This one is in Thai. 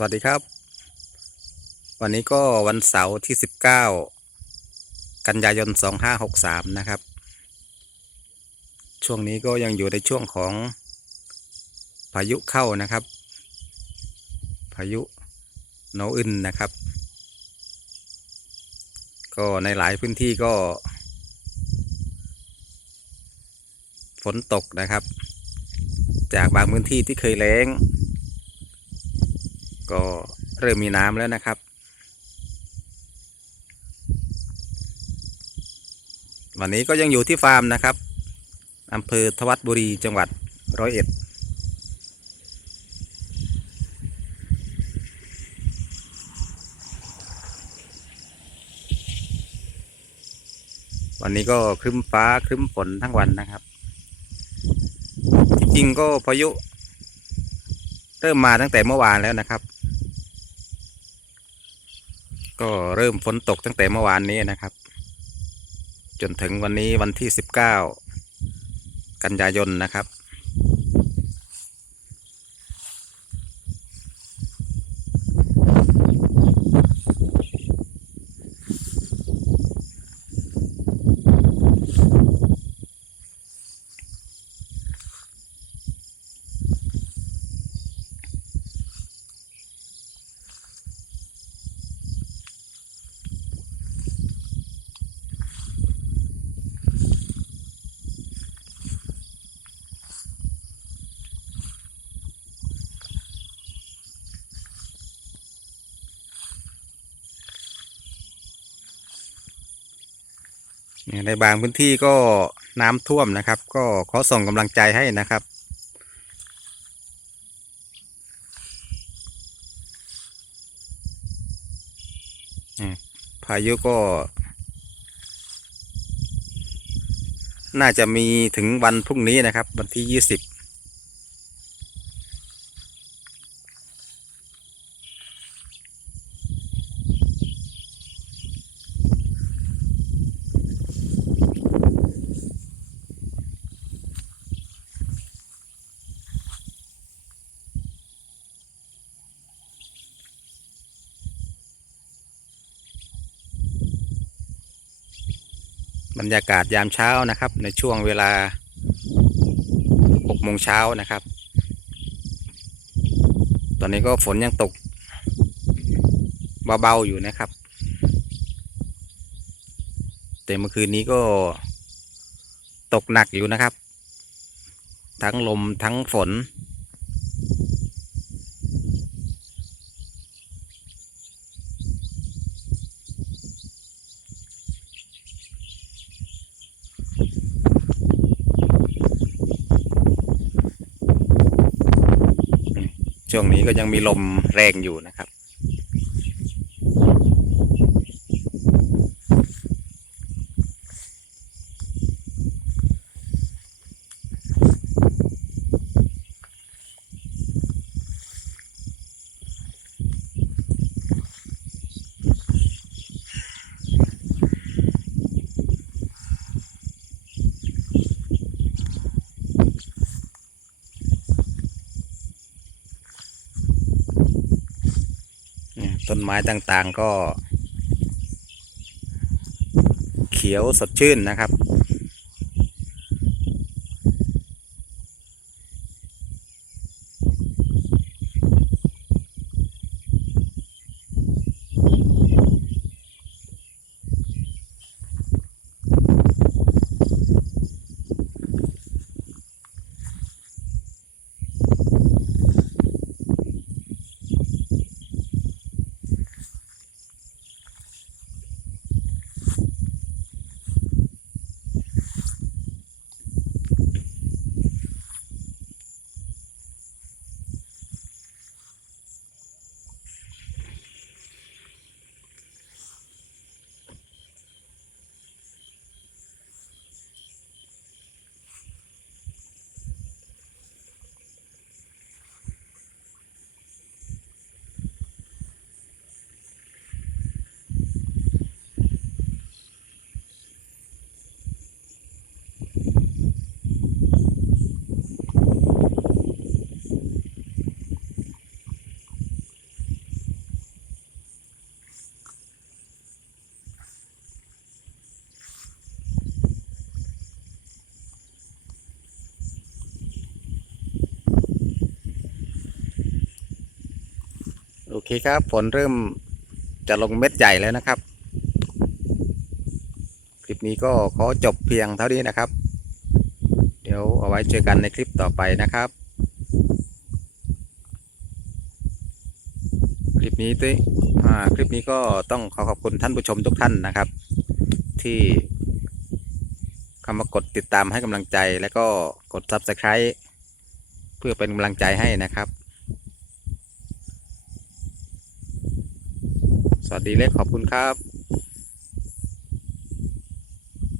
สวัสดีครับวันนี้ก็วันเสาร์ที่19กันยายน2563นะครับช่วงนี้ก็ยังอยู่ในช่วงของพายุเข้านะครับพายุโนอึนนะครับก็ในหลายพื้นที่ก็ฝนตกนะครับจากบางพื้นที่ที่เคยแล้งก็เริ่มมีน้ำแล้วนะครับวันนี้ก็ยังอยู่ที่ฟาร์มนะครับอำเภอทวัดบุรีจังหวัด101วันนี้ก็ครึ้มฟ้าครึ้มฝนทั้งวันนะครับจริงๆก็พายุเริ่มมาตั้งแต่เมื่อวานแล้วนะครับก็เริ่มฝนตกตั้งแต่เมื่อวานนี้นะครับจนถึงวันนี้วันที่19กันยายนนะครับในบางพื้นที่ก็น้ำท่วมนะครับก็ขอส่งกำลังใจให้นะครับพายุก็น่าจะมีถึงวันพรุ่งนี้นะครับวันที่20บรรยากาศยามเช้านะครับในช่วงเวลา6 โมงเช้านะครับตอนนี้ก็ฝนยังตกเบาๆอยู่นะครับแต่เมื่อคืนนี้ก็ตกหนักอยู่นะครับทั้งลมทั้งฝนช่วงนี้ก็ยังมีลมแรงอยู่นะครับต้นไม้ต่างๆก็เขียวสดชื่นนะครับ โอเคครับฝนเริ่มจะลงเม็ดใหญ่แล้วนะครับ คลิปนี้ก็ขอจบเพียงเท่านี้นะครับ เดี๋ยวเอาไว้เจอกันในคลิปต่อไปนะครับ คลิปนี้ด้วยคลิปนี้ก็ต้องขอขอบคุณท่านผู้ชมทุกท่านนะครับ ที่เข้ามากดติดตามให้กำลังใจและก็กด Subscribe เพื่อเป็นกำลังใจให้นะครับ สวัสดีและขอบคุณครับ